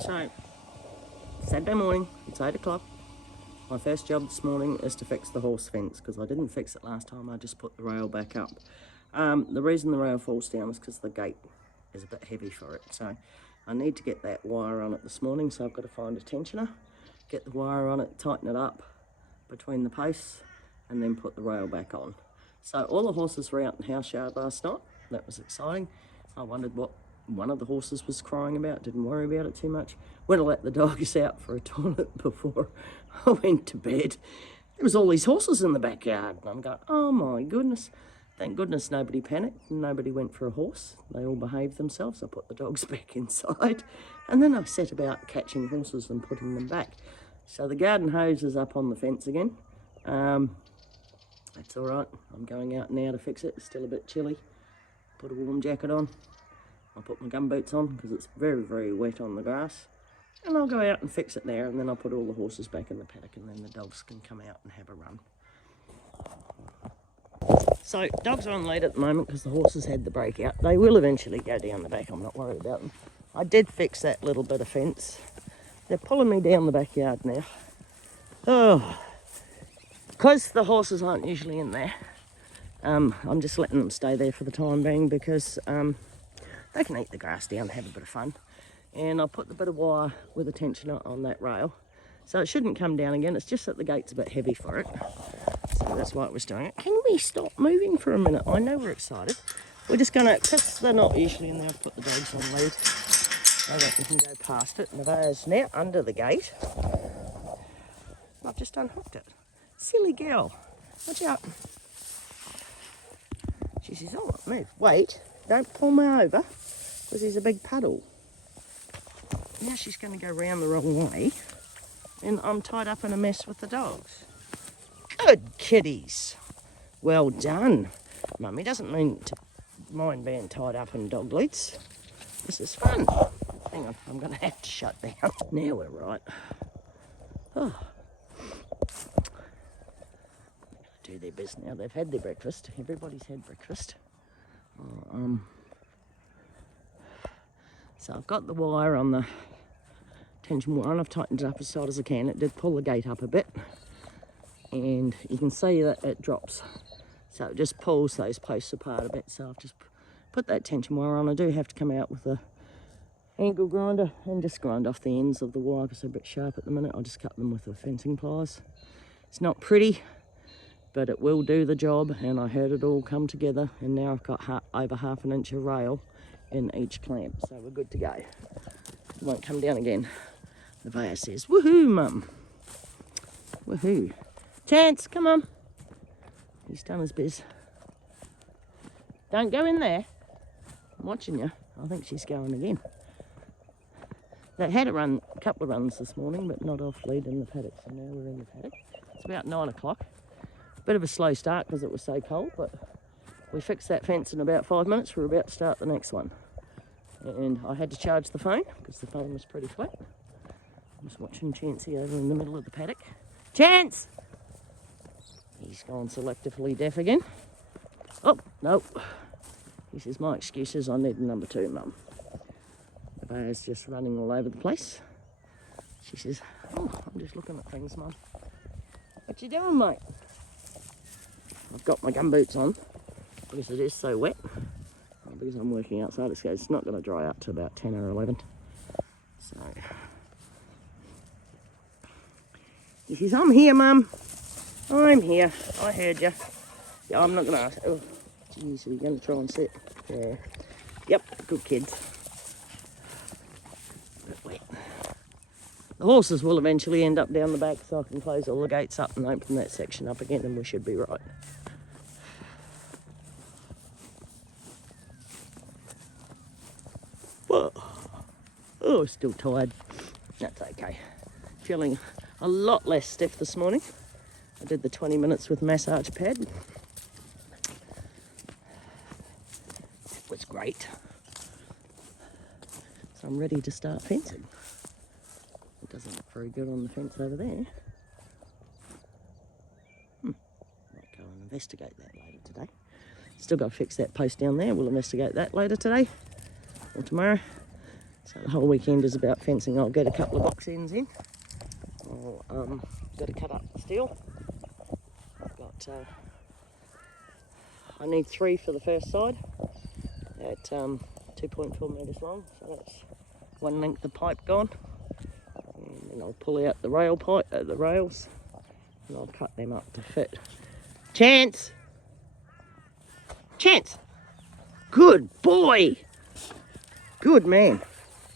So, Saturday morning, it's 8 o'clock. My first job this morning is to fix the horse fence because I didn't fix it last time, I just put the rail back up. The reason the rail falls down is because the gate is a bit heavy for it. So I need to get that wire on it this morning, so I've got to find a tensioner, get the wire on it, tighten it up between the posts, and then put the rail back on. So all the horses were out in the house yard last night. That was exciting. I wondered what one of the horses was crying about, didn't worry about it too much. Went to let the dogs out for a toilet before I went to bed. There was all these horses in the backyard, and I'm going, oh my goodness. Thank goodness nobody panicked, nobody went for a horse. They all behaved themselves. I put the dogs back inside, and then I set about catching horses and putting them back. So the garden hose is up on the fence again. That's all right. I'm going out now to fix it. It's still a bit chilly. Put a warm jacket on. I'll put my gumboots on because it's very, very wet on the grass. And I'll go out and fix it there, and then I'll put all the horses back in the paddock, and then the dogs can come out and have a run. So dogs are on lead at the moment because the horses had the breakout. They will eventually go down the back. I'm not worried about them. I did fix that little bit of fence. They're pulling me down the backyard now. Oh, because the horses aren't usually in there. I'm just letting them stay there for the time being because they can eat the grass down and have a bit of fun. And I'll put the bit of wire with a tensioner on that rail. So it shouldn't come down again. It's just that the gate's a bit heavy for it. So that's why it was doing it. Can we stop moving for a minute? I know we're excited. We're just going to, because they're not usually in there, I've put the dogs on lead so that we can go past it. Nevaeh's now under the gate. I've just unhooked it. Silly girl. Watch out. She says, oh, move. Wait, don't pull me over because there's a big puddle. Now she's going to go round the wrong way and I'm tied up in a mess with the dogs. Good kitties. Well done. Mummy doesn't mind being tied up in dog leads. This is fun. Hang on, I'm going to have to shut down. Now we're right. Oh. Do their best now. They've had their breakfast. Everybody's had breakfast. So I've got the wire on the tension wire and I've tightened it up as tight as I can. It did pull the gate up a bit and you can see that it drops. So it just pulls those posts apart a bit. So I've just put that tension wire on. I do have to come out with a angle grinder and just grind off the ends of the wire because they're a bit sharp at the minute. I'll just cut them with the fencing pliers. It's not pretty, but it will do the job, and I heard it all come together, and now I've got over half an inch of rail in each clamp, so we're good to go. It won't come down again. Nevaeh says, woohoo, Mum. Woohoo. Chance, come on. He's done his biz. Don't go in there. I'm watching you. I think she's going again. They had a couple of runs this morning, but not off lead in the paddock, so now we're in the paddock. It's about 9 o'clock. Bit of a slow start because it was so cold, but we fixed that fence in about 5 minutes. We're about to start the next one. And I had to charge the phone because the phone was pretty flat. I'm just watching Chancey over in the middle of the paddock. Chance! He's gone selectively deaf again. Oh, no. He says, my excuse is I need a number 2, Mum. Nevaeh's just running all over the place. She says, oh, I'm just looking at things, Mum. What you doing, mate? I've got my gumboots on because it is so wet. Because I'm working outside, it's not going to dry up to about 10 or 11. So, he says, I'm here, Mum. I'm here. I heard you. Yeah, I'm not going to ask. Oh, geez, are you going to try and sit? Yeah. Yep, good kids. Bit wet. The horses will eventually end up down the back so I can close all the gates up and open that section up again and we should be right. Whoa. Oh, still tired. That's okay. Feeling a lot less stiff this morning. I did the 20 minutes with massage pad. It was great. So I'm ready to start fencing. It doesn't look very good on the fence over there. Might go and investigate that later today. Still got to fix that post down there. We'll investigate that later today or tomorrow. So the whole weekend is about fencing. I'll get a couple of box ends in. I'll got to cut up the steel. I've got, I need 3 for the first side at 2.4 metres long. So that's 1 length of pipe gone. And then I'll pull out the rail pipe, the rails, and I'll cut them up to fit. Chance! Chance! Good boy! Good man.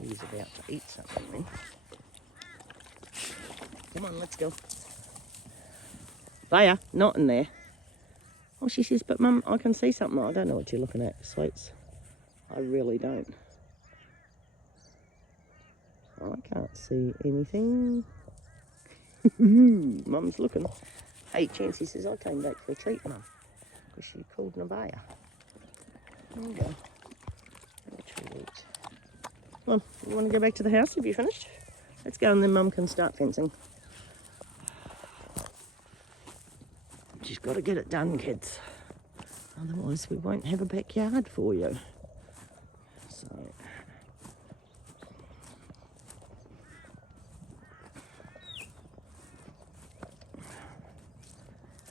He's about to eat something then. Come on, let's go. They are not in there. Oh, she says, but Mum, I can see something. I don't know what you're looking at, sweets. I really don't. I can't see anything. Mum's looking. Hey, Chancey says, I came back for a treat, Mum, because she called Nevaeh. There you go. Treat. Well, you want to go back to the house? Have you finished? Let's go and then Mum can start fencing. She's got to get it done, kids. Otherwise, we won't have a backyard for you. So,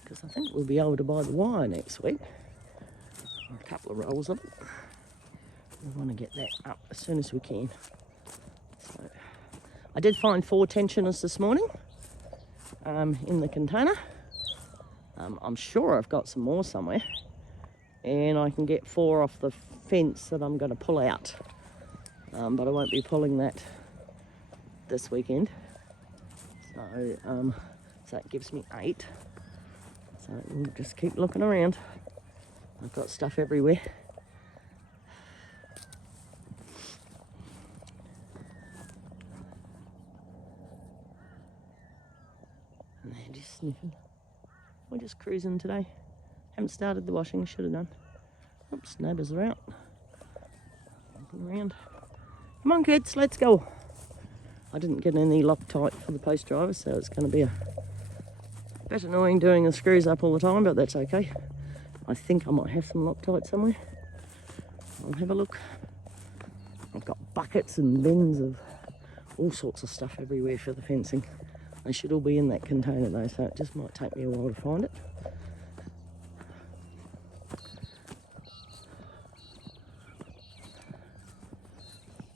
because I think we'll be able to buy the wire next week. A couple of rolls of it. We want to get that up as soon as we can. So, I did find 4 tensioners this morning in the container. I'm sure I've got some more somewhere, and I can get 4 off the fence that I'm going to pull out, but I won't be pulling that this weekend, so that gives me 8, so we'll just keep looking around. I've got stuff everywhere. And they're just sniffing. We're just cruising today. Haven't started the washing, should have done. Oops, neighbours are out. Looking around. Come on kids, let's go. I didn't get any Loctite for the post driver, so it's going to be a bit annoying doing the screws up all the time, but that's okay. I think I might have some Loctite somewhere. I'll have a look. I've got buckets and bins of all sorts of stuff everywhere for the fencing. They should all be in that container though, so it just might take me a while to find it.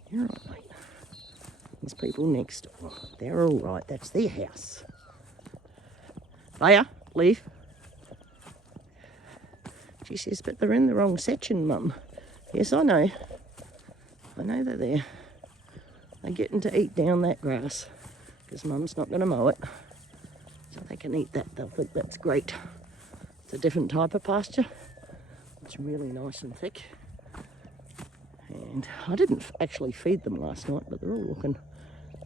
You're right, mate. There's people next door. They're all right. That's their house. Leah, leave. She says, but they're in the wrong section, Mum. Yes, I know. I know they're there. They're getting to eat down that grass, because Mum's not going to mow it. So they can eat that. They'll think that's great. It's a different type of pasture. It's really nice and thick. And I didn't actually feed them last night, but they're all looking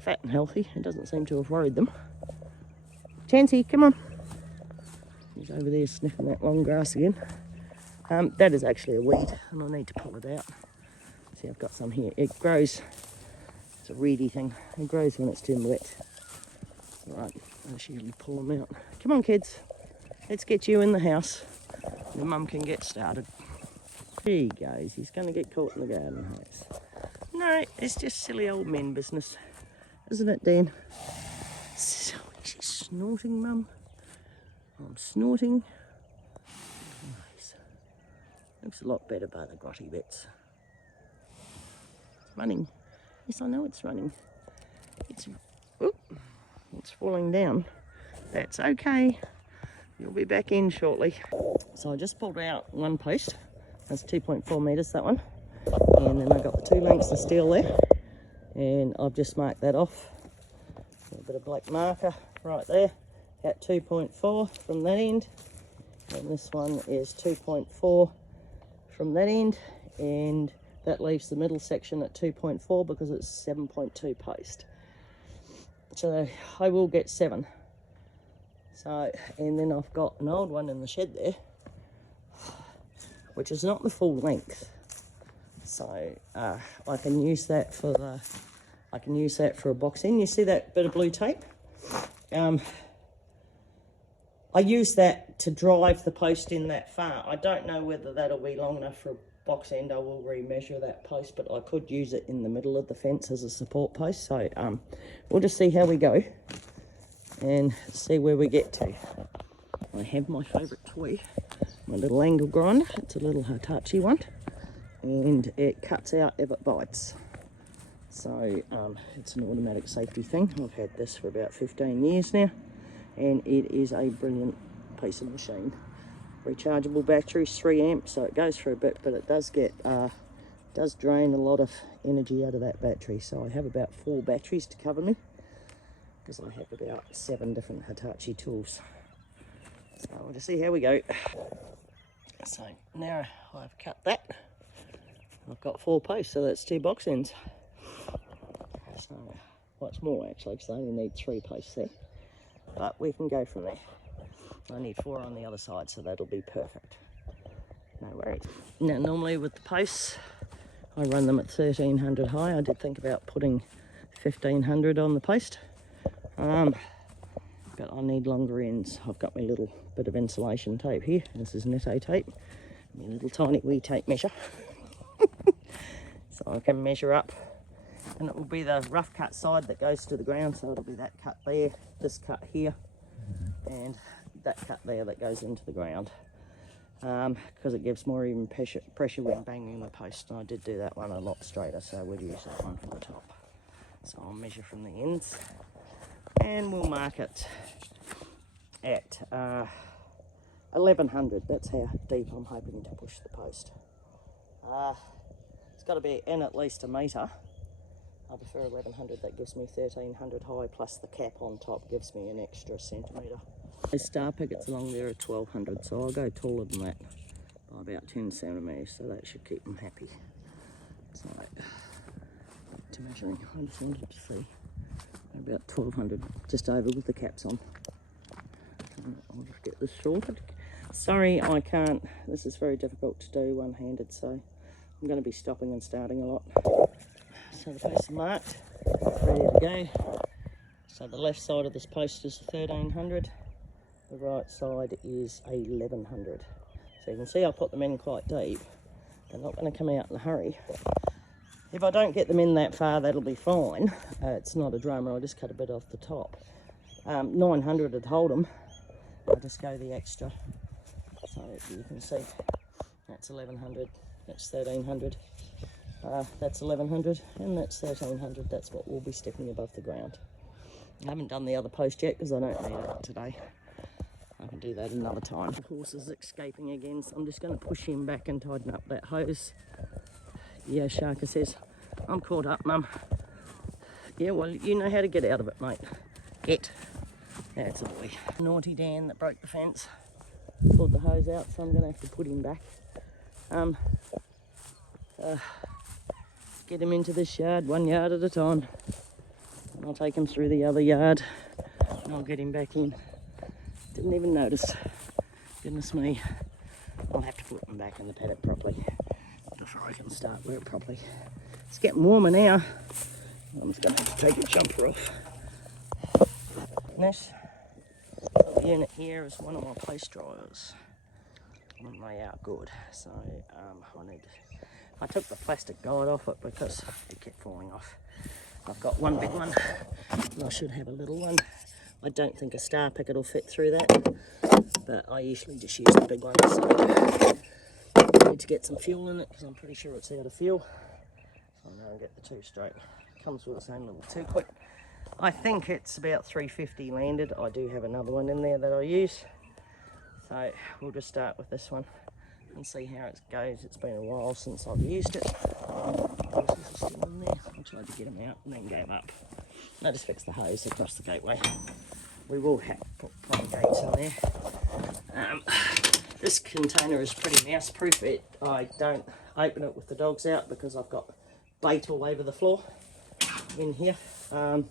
fat and healthy. It doesn't seem to have worried them. Chancey, come on. He's over there sniffing that long grass again. That is actually a weed, and I need to pull it out. See, I've got some here. It grows. It's a reedy thing. It grows when it's too wet. Right, I'll usually pull them out. Come on, kids. Let's get you in the house. Your Mum can get started. There he goes. He's going to get caught in the garden hose. No, it's just silly old men business. Isn't it, Dan? So, she's snorting, Mum. I'm snorting. Nice. Looks a lot better by the grotty bits. It's running. Yes, I know it's running. It's falling down. That's okay. You'll be back in shortly. So I just pulled out one post. That's 2.4 metres, that one. And then I got the 2 lengths of steel there. And I've just marked that off. A bit of black marker right there at 2.4 from that end. And this one is 2.4 from that end. And that leaves the middle section at 2.4 because it's 7.2 post. So I will get 7. So, and then I've got an old one in the shed there, which is not the full length. So I can use that for a box in. You see that bit of blue tape? I use that to drive the post in that far. I don't know whether that'll be long enough for a box end, I will remeasure that post, but I could use it in the middle of the fence as a support post. So we'll just see how we go and see where we get to. I have my favourite toy, my little angle grinder. It's a little Hitachi one, and it cuts out if it bites. So it's an automatic safety thing. I've had this for about 15 years now, and it is a brilliant piece of machine. Rechargeable batteries, 3 amps, so it goes for a bit, but it does get does drain a lot of energy out of that battery. So I have about 4 batteries to cover me, because I have about 7 different Hitachi tools. So we'll just see how we go. So now I've cut that. I've got 4 posts, so that's 2 box ends. So what's more actually, because I only need 3 posts there, but we can go from there. I need 4 on the other side, so that'll be perfect. No worries. Now normally with the posts, I run them at 1300 high. I did think about putting 1500 on the post, but I need longer ends. I've got my little bit of insulation tape here. This is Netto tape, my little tiny wee tape measure. So I can measure up, and it will be the rough cut side that goes to the ground, so it'll be that cut there, this cut here, and that cut there that goes into the ground, because it gives more even pressure when banging the post. And I did do that one a lot straighter, so we'll use that one for the top. So I'll measure from the ends, and we'll mark it at 1100. That's how deep I'm hoping to push the post. It's got to be in at least 1 metre. I prefer 1100. That gives me 1300 high, plus the cap on top gives me an extra centimetre. The star pickets along there are 1200, so I'll go taller than that by about 10 centimetres, so that should keep them happy. So, to measuring, I just wanted to see about 1200, just over with the caps on. I'll just get this sorted. Sorry, I can't, this is very difficult to do one-handed, so I'm going to be stopping and starting a lot. So the posts are marked, ready to go. So the left side of this post is 1300. The right side is 1100. So you can see I put them in quite deep. They're not going to come out in a hurry. If I don't get them in that far, that'll be fine. It's not a drama, I'll just cut a bit off the top. 900 would hold them. I'll just go the extra. So you can see that's 1100, that's 1300, that's 1100, and that's 1300. That's what we'll be sticking above the ground. I haven't done the other post yet because I don't need it today. I can do that another time. The horse is escaping again, so I'm just going to push him back and tighten up that hose. Yeah, Sharka says, I'm caught up, Mum. Yeah, well, you know how to get out of it, mate. Get. That's a boy. Naughty Dan that broke the fence. Pulled the hose out, so I'm going to have to put him back. Get him into this yard, 1 yard at a time. And I'll take him through the other yard, and I'll get him back in. Didn't even notice. Goodness me. I'll have to put them back in the paddock properly before I can start work properly. It's getting warmer now. I'm just going to have to take a jumper off. This unit here is one of my post dryers. And they are good. So I took the plastic guide off it because it kept falling off. I've got one big one, and I should have a little one. I don't think a star picket will fit through that, but I usually just use the big one. So I need to get some fuel in it because I'm pretty sure it's out of fuel. So now I'll get the 2 straight. Comes with its own little 2-quit. I think it's about 350 landed. I do have another one in there that I use. So we'll just start with this one and see how it goes. It's been a while since I've used it. Horses are still in there. I tried to get them out and then gave up. I just fixed the hose across the gateway. We will have put proper gates in there. This container is pretty mouse proof. I don't open it with the dogs out because I've got bait all over the floor in here. And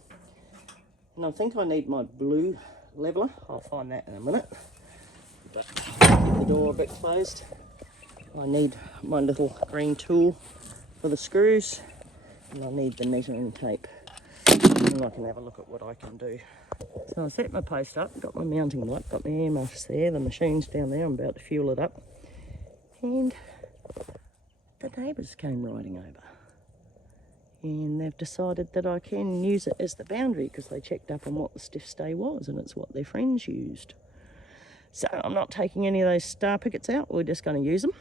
I think I need my blue leveler. I'll find that in a minute. But keep the door a bit closed. I need my little green tool for the screws, and I need the metering tape. And I can have a look at what I can do. So I set my post up, got my mounting block, got my air muffs there, the machine's down there, I'm about to fuel it up. And the neighbours came riding over. And they've decided that I can use it as the boundary because they checked up on what the stiff stay was and it's what their friends used. So I'm not taking any of those star pickets out, we're just going to use them.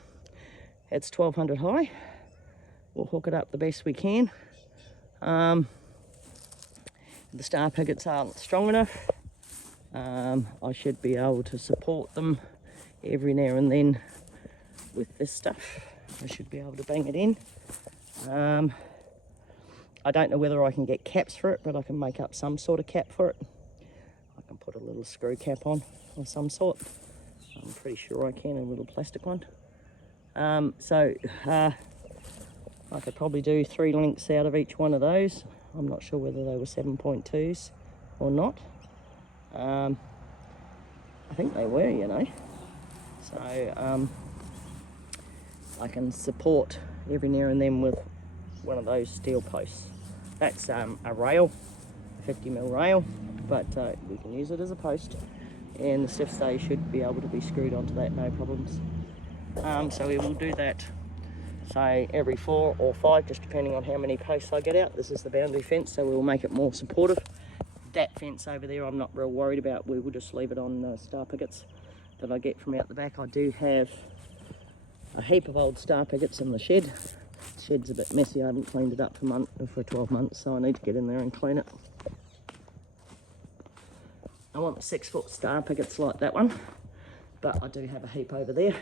It's 1200 high. We'll hook it up the best we can. The star pickets aren't strong enough. I should be able to support them every now and then with this stuff. I should be able to bang it in. I don't know whether I can get caps for it, but I can make up some sort of cap for it. I can put a little screw cap on of some sort. I'm pretty sure I can, a little plastic one. I could probably do 3 links out of each one of those. I'm not sure whether they were 7.2s or not. I think they were, you know. So I can support every now and then with one of those steel posts. That's a rail, a 50mm rail, but we can use it as a post, and the stiff stay should be able to be screwed onto that, no problems. So we will do that, say, every 4 or 5, just depending on how many posts I get out. This is the boundary fence, so we'll make it more supportive. That fence over there I'm not real worried about. We will just leave it on star pickets that I get from out the back. I do have a heap of old star pickets in the shed. The shed's a bit messy. I haven't cleaned it up for 12 months, so I need to get in there and clean it. I want the 6-foot star pickets like that one, but I do have a heap over there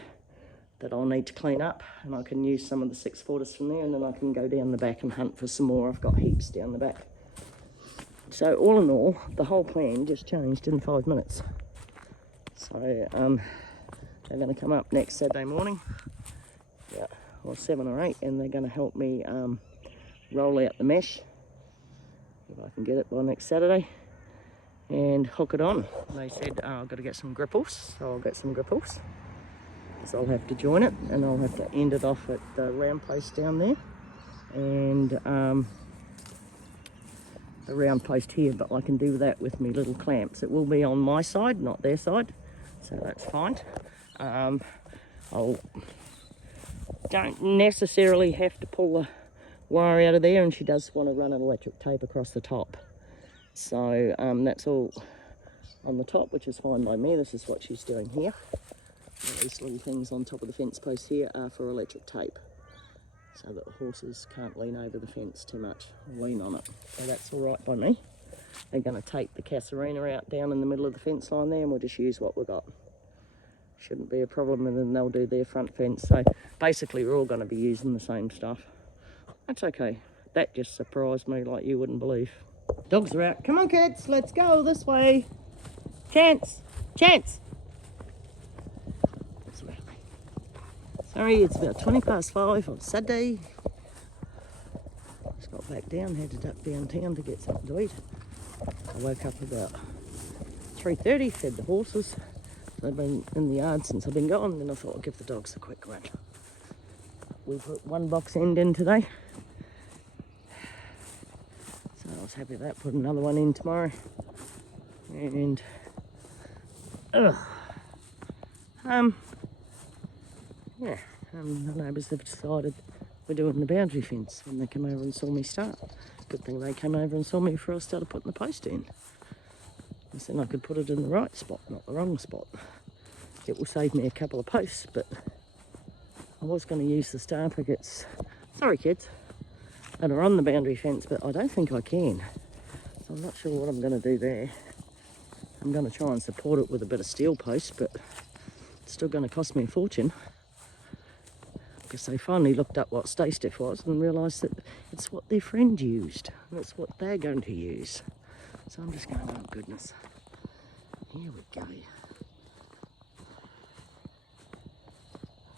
that I'll need to clean up, and I can use some of the 6-footers from there, and then I can go down the back and hunt for some more. I've got heaps down the back. So all in all, the whole plan just changed in 5 minutes. So they're going to come up next Saturday morning, yeah, or 7 or 8, and they're going to help me roll out the mesh, if I can get it by next Saturday, and hook it on. They said I've got to get some gripples, so I'll get some gripples. So I'll have to join it, and I'll have to end it off at the round post down there, and the round post here, but I can do that with me little clamps. It will be on my side, not their side, so that's fine. I don't necessarily have to pull the wire out of there, and she does want to run an electric tape across the top. So that's all on the top, which is fine by me. This is what she's doing here. These little things on top of the fence post here are for electric tape, so that the horses can't lean over the fence too much, lean on it. So that's all right by me. They're going to take the Casuarina out down in the middle of the fence line there, and we'll just use what we've got. Shouldn't be a problem, and then they'll do their front fence. So basically we're all going to be using the same stuff. That's okay. That just surprised me like you wouldn't believe. Dogs are out. Come on kids, let's go this way. Chance, Chance. Sorry, it's about 5:20 on Saturday. Just got back down, had to duck downtown to get something to eat. I woke up about 3:30, fed the horses. They've been in the yard since I've been gone, and then I thought I'd give the dogs a quick run. We put 1 box end in today, so I was happy with that. Put another one in tomorrow, and yeah, the neighbours have decided we're doing the boundary fence when they come over and saw me start. Good thing they came over and saw me before I started putting the post in. I said I could put it in the right spot, not the wrong spot. It will save me a couple of posts, but I was going to use the star pickets, sorry kids, that are on the boundary fence, but I don't think I can. So I'm not sure what I'm going to do there. I'm going to try and support it with a bit of steel post, but it's still going to cost me a fortune. Because they finally looked up what stay stiff was and realised that it's what their friend used, and it's what they're going to use. So I'm just going, oh goodness, here we go.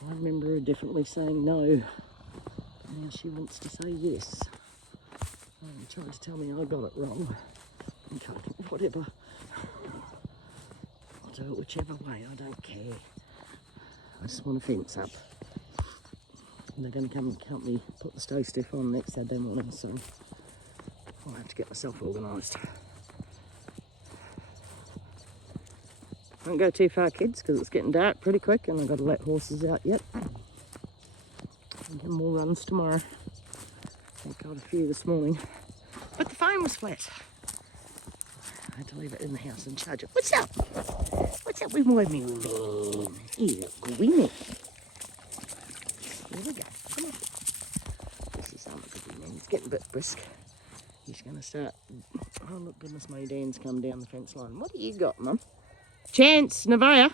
I remember her definitely saying no, now she wants to say yes. She tries to tell me I got it wrong. Okay, whatever. I'll do it whichever way, I don't care. I just want a fence up. And they're going to come and help me put the stay stiff on next Saturday morning, so I'll have to get myself organised. Don't go too far kids, because it's getting dark pretty quick and I've got to let horses out yet. Okay, 10 more runs tomorrow. Thank God a few this morning. But the phone was flat. I had to leave it in the house and charge it. What's up? What's up with my man? You look green. Here we go. Come on. This is a good man. He's getting a bit brisk. He's going to start. Oh, look, goodness me, Dan's come down the fence line. What do you got, Mum? Chance, Nevaeh.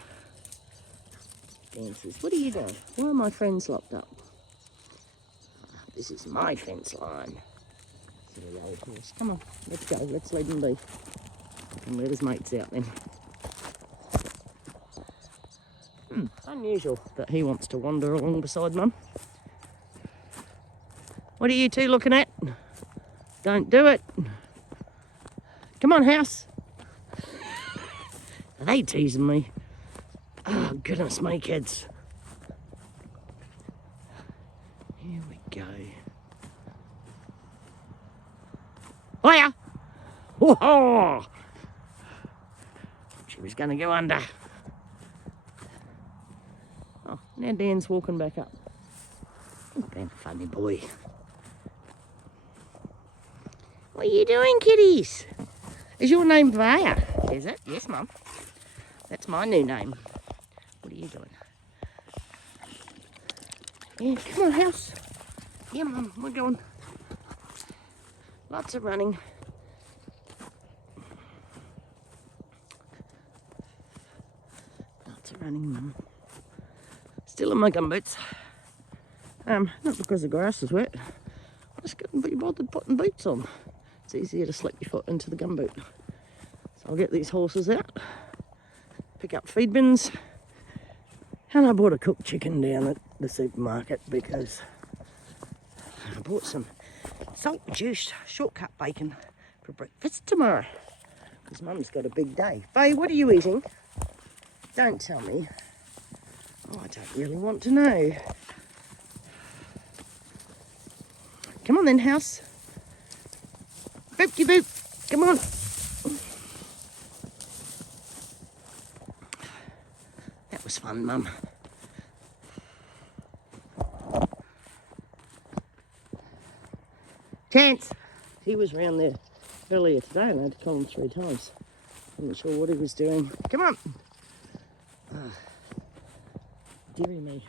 Dan says, what are you doing? Why are my friends locked up? This is my fence line. Silly old horse. Come on, let's go. Let's let him be. And let his mates out then. Unusual that he wants to wander along beside Mum. What are you two looking at? Don't do it. Come on, House. Are they teasing me? Oh, goodness me, kids. Here we go. Hiya! Whoa! She was going to go under. Oh, now Dan's walking back up. Dan, funny boy. What are you doing, kiddies? Is your name Vaya? Is it? Yes, Mum. That's my new name. What are you doing? Yeah, come on, House. Yeah, Mum, we're going. Lots of running. Lots of running, Mum. Still in my gumboots. Not because the grass is wet. I just couldn't be bothered putting boots on. It's easier to slip your foot into the gumboot. So I'll get these horses out, pick up feed bins, and I bought a cooked chicken down at the supermarket because I bought some salt reduced shortcut bacon for breakfast tomorrow because Mum's got a big day. Faye, what are you eating? Don't tell me. Oh, I don't really want to know. Come on then, House. Boopty boop. Come on. That was fun, Mum. Chance. He was round there earlier today and I had to call him 3 times. I'm not sure what he was doing. Come on. Dearie me.